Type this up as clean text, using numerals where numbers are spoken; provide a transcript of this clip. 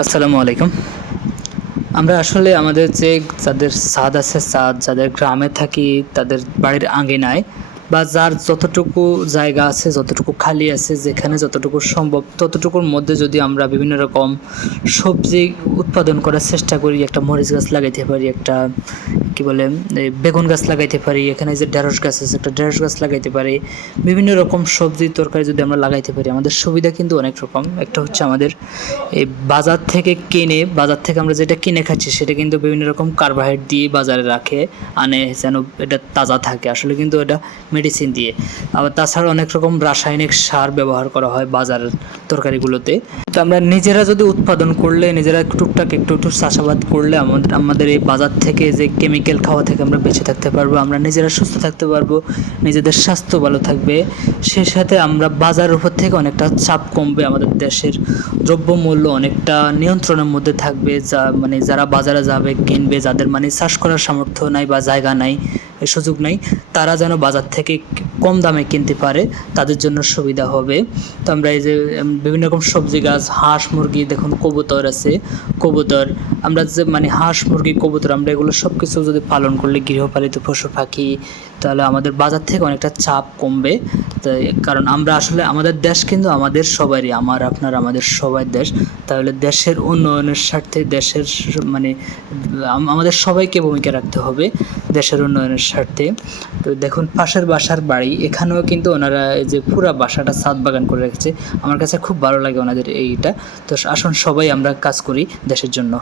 আসসালামু আলাইকুম। আমরা আসলে আমাদের যাদের ছাদ আছে, যাদের গ্রামে থাকি, তাদের বাড়ির আঙ্গিনায় বা যার যতটুকু জায়গা আছে, যতটুকু খালি আছে, যেখানে যতটুকু সম্ভব ততটুকুর মধ্যে যদি আমরা বিভিন্ন রকম সবজি উৎপাদন করার চেষ্টা করি, একটা মরিচ গাছ লাগাইতে পারি, একটা কি বলে বেগুন গাছ লাগাইতে পারি, এখানে যে ঢেঁড়স গাছ আছে একটা ঢেঁড়স গাছ লাগাইতে পারি, বিভিন্ন রকম সবজি তরকারি যদি আমরা লাগাইতে পারি, আমাদের সুবিধা কিন্তু অনেক রকম। একটা হচ্ছে আমাদের এই বাজার থেকে আমরা যেটা কিনে খাচ্ছি সেটা কিন্তু বিভিন্ন রকম কার্বোহাইড্রেট দিয়ে বাজারে আনে যেন এটা তাজা থাকে, আসলে কিন্তু এটা মেডিসিন দিয়ে। আবার তাছাড়া অনেক রকম রাসায়নিক সার ব্যবহার করা হয় বাজারের তরকারিগুলোতে। তো আমরা নিজেরা যদি উৎপাদন করলে, নিজেরা টুকটাক একটু চাষাবাদ করলে আমাদের এই বাজার থেকে যে কেমিক্যাল খাওয়া থেকে আমরা বেঁচে থাকতে পারবো, আমরা নিজেরা সুস্থ থাকতে পারবো, নিজেদের স্বাস্থ্য ভালো থাকবে। সেই সাথে আমরা বাজারের উপর থেকে অনেকটা চাপ কমবে, আমাদের দেশের দ্রব্যমূল্য অনেকটা নিয়ন্ত্রণের মধ্যে থাকবে। যারা বাজারে যাবে কিনবে, যাদের চাষ করার সামর্থ্য নাই বা জায়গা নাই, সুযোগ নাই, তারা যেন বাজার থেকে কম দামে কিনতে পারে, তাদের জন্য সুবিধা হবে। তো আমরা এই যে বিভিন্ন রকম সবজি গাছ, হাঁস মুরগি, দেখুন কবুতর আছে, কবুতর আমরা যে হাঁস মুরগি কবুতর আমরা এগুলো সব কিছু যদি পালন করলে, গৃহপালিত পশু পাখি, তাহলে আমাদের বাজার থেকে অনেকটা চাপ কমবে। তো কারণ আমরা আসলে আমাদের দেশ কিন্তু আমাদের সবারই, আমাদের সবার দেশ। তাহলে দেশের উন্নয়নের স্বার্থে আমাদের সবাইকে ভূমিকা রাখতে হবে দেশের উন্নয়নের স্বার্থে। তো দেখুন পাশের বাসার বাড়ি, এখানেও কিন্তু ওনারা এই যে পুরা বাসাটা ছাদ বাগান করে রেখেছে। আমার কাছে খুব ভালো লাগে ওনাদের এইটা। তো আসুন সবাই আমরা কাজ করি দেশের জন্য।